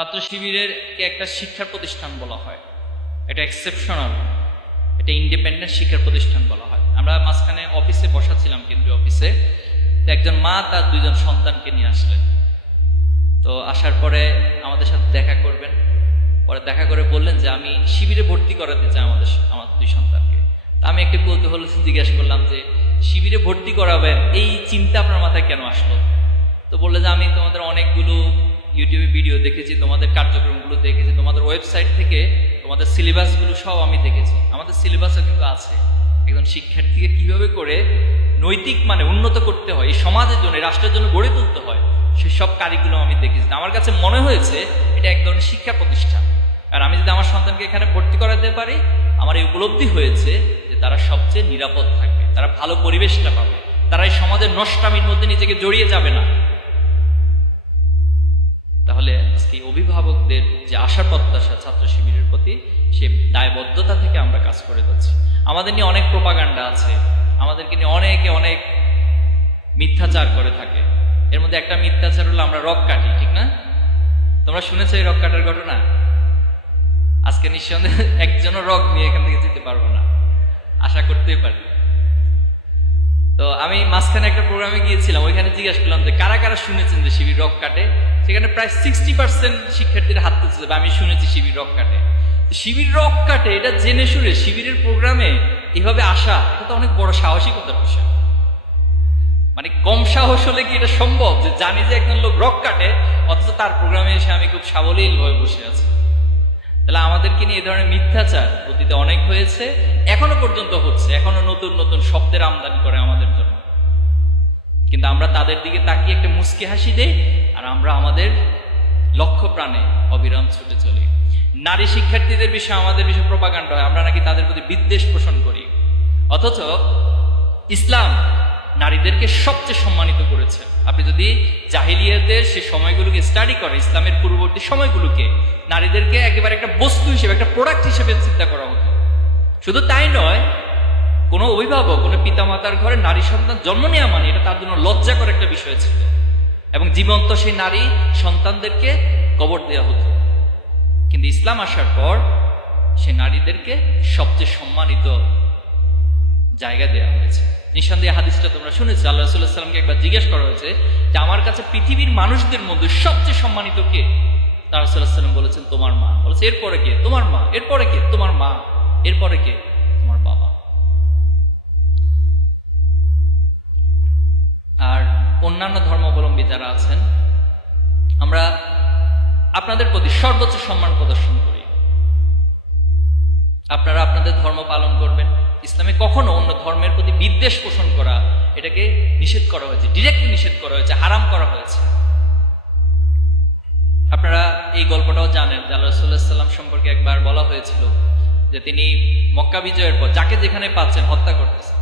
ছাত্র শিবিরের একটা শিক্ষার প্রতিষ্ঠান বলা হয়। এটা এক্সেপশনাল এটা ইন্ডিপেন্ডেন্ট শিক্ষার প্রতিষ্ঠান বলা হয়। আমরা মাঝখানে অফিসে বসাছিলাম কেন্দ্রীয় অফিসে একজন মা তার দুইজন সন্তানকে নিয়ে আসলেন। তো আসার পরে আমাদের সাথে দেখা করবেন। পরে দেখা করে বললেন যে, আমি শিবিরে ভর্তি করাতে চাই আমাদের আমার দুই সন্তানকে। তা আমি একটু কৌতূহল জিজ্ঞাসা করলাম যে, শিবিরে ভর্তি করাবেন, এই চিন্তা আপনার মাথায় কেন আসলো? তো বললে যে, আমি তোমাদের অনেকগুলো ইউটিউবে ভিডিও দেখেছি, তোমাদের কার্যক্রমগুলো দেখেছি, তোমাদের ওয়েবসাইট থেকে তোমাদের সিলেবাসগুলো সব আমি দেখেছি। আমাদের সিলেবাসও কিন্তু আছে। একজন শিক্ষার্থীকে কীভাবে করে নৈতিক মানে উন্নত করতে হয়, এই সমাজের জন্য রাষ্ট্রের জন্য গড়ে তুলতে হয়, সেই সব কারিকুলাম আমি দেখেছি। আমার কাছে মনে হয়েছে, এটা এক ধরনের শিক্ষা প্রতিষ্ঠান। আর আমি যদি আমার সন্তানকে এখানে ভর্তি করাতে পারি, আমার এই উপলব্ধি হয়েছে যে তারা সবচেয়ে নিরাপদ থাকবে, তারা ভালো পরিবেশটা পাবে। তারা এই সমাজের নষ্টামির মধ্যে নিজেকে জড়িয়ে যাবে না। তাহলে আজকে অভিভাবকদের যে আশা প্রত্যাশা ছাত্র শিবিরের প্রতি, সে দায়বদ্ধতা থেকে আমরা কাজ করে যাচ্ছি। আমাদের নিয়ে অনেক প্রোপাগান্ডা আছে। আমাদেরকে নিয়ে অনেকে অনেক মিথ্যাচার করে থাকে। এর মধ্যে একটা মিথ্যাচার হলো আমরা রক কাটি, ঠিক না? তোমরা শুনেছো এই রক কাটার ঘটনা? আজকে নিঃসন্দেহে একজনও রক নিয়ে এখান থেকে যেতে পারব না। আশা করতেই পারি। তো আমি মাঝখানে একটা প্রোগ্রামে গিয়েছিলাম, ওইখানে জিজ্ঞাসা করলাম যে কারা কারা শুনেছেন যে শিবির রক কাটে? সেখানে প্রায় সিক্সটি পার্সেন্ট শিক্ষার্থীরা হাত তুলছে, বা আমি শুনেছি শিবির রক কাটে। শিবির রক কাটে, এটা জেনে শুনে শিবিরের প্রোগ্রামে এভাবে আসা, এটা তো অনেক বড় সাহসিকতার বিষয়। মানে কম সাহস হলে কি এটা সম্ভব? যে জানি যে একজন লোক রক কাটে, অথচ তার প্রোগ্রামে এসে আমি খুব সাবলীল হয়ে বসে আছি। তাহলে আমাদেরকে নিয়ে এ ধরনের মিথ্যাচার অতীতে অনেক হয়েছে, এখনও পর্যন্ত হচ্ছে, এখনও নতুন নতুন শব্দের আমদানি করে আমাদের জন্য। কিন্তু আমরা তাদের দিকে তাকিয়ে একটা মুস্কি হাসি দেই আর আমরা আমাদের লক্ষ্য প্রাণে অবিরাম ছুটে চলি। নারী শিক্ষার্থীদের বিষয়ে আমাদের বিষয়ে প্রপাগান্ড হয়, আমরা নাকি তাদের প্রতি বিদ্বেষ পোষণ করি। অথচ ইসলাম নারীদেরকে সবচেয়ে সম্মানিত করেছে। আপনি যদি জাহিলিয়াতের সে সময়গুলোকে স্টাডি করে ইসলামের পূর্ববর্তী সময়গুলোকে, নারীদেরকে একেবারে একটা বস্তু হিসেবে, একটা প্রোডাক্ট হিসেবে চিন্তা করা হতো। শুধু তাই নয়, কোনো অভিভাবক, কোনো পিতামাতার ঘরে নারী সন্তান জন্ম নেওয়া মানে এটা তার জন্য লজ্জাকর একটা বিষয় ছিল। এবং জীবন্ত সেই নারী সন্তানদেরকে কবর দেওয়া হতো। কিন্তু ইসলাম আসার পর সে নারীদেরকে সবচেয়ে সম্মানিত জায়গা দেওয়া হয়েছে। নিঃসন্দেহে হাদিসটা তোমরা শুনেছো, আল্লাহ রসুল্লাহ সাল্লামকে একবার জিজ্ঞেস করা হয়েছে যে আমার কাছে পৃথিবীর মানুষদের মধ্যে সবচেয়ে সম্মানিত কে? তার রসুল্লাহ সাল্লাম বলেছেন, তোমার মা। বলেছে, এরপরে কে? তোমার মা। এরপরে কে? তোমার মা। এরপরে কে? অন্যান্য ধর্মাবলম্বী যারা আছেন, আমরা আপনাদের প্রতি সর্বোচ্চ সম্মান প্রদর্শন করি। আপনারা আপনাদের ধর্ম পালন করবেন। ইসলামে কখনো অন্য ধর্মের প্রতি বিদ্বেষ পোষণ করা, এটাকে নিষেধ করা হয়েছে ডিরেক্টলি নিষেধ করা হয়েছে, হারাম করা হয়েছে। আপনারা এই গল্পটাও জানেন যে আল্লাহ সাল্লাম সম্পর্কে একবার বলা হয়েছিল যে তিনি মক্কা বিজয়ের পর যাকে যেখানে পাচ্ছেন হত্যা করতেছেন।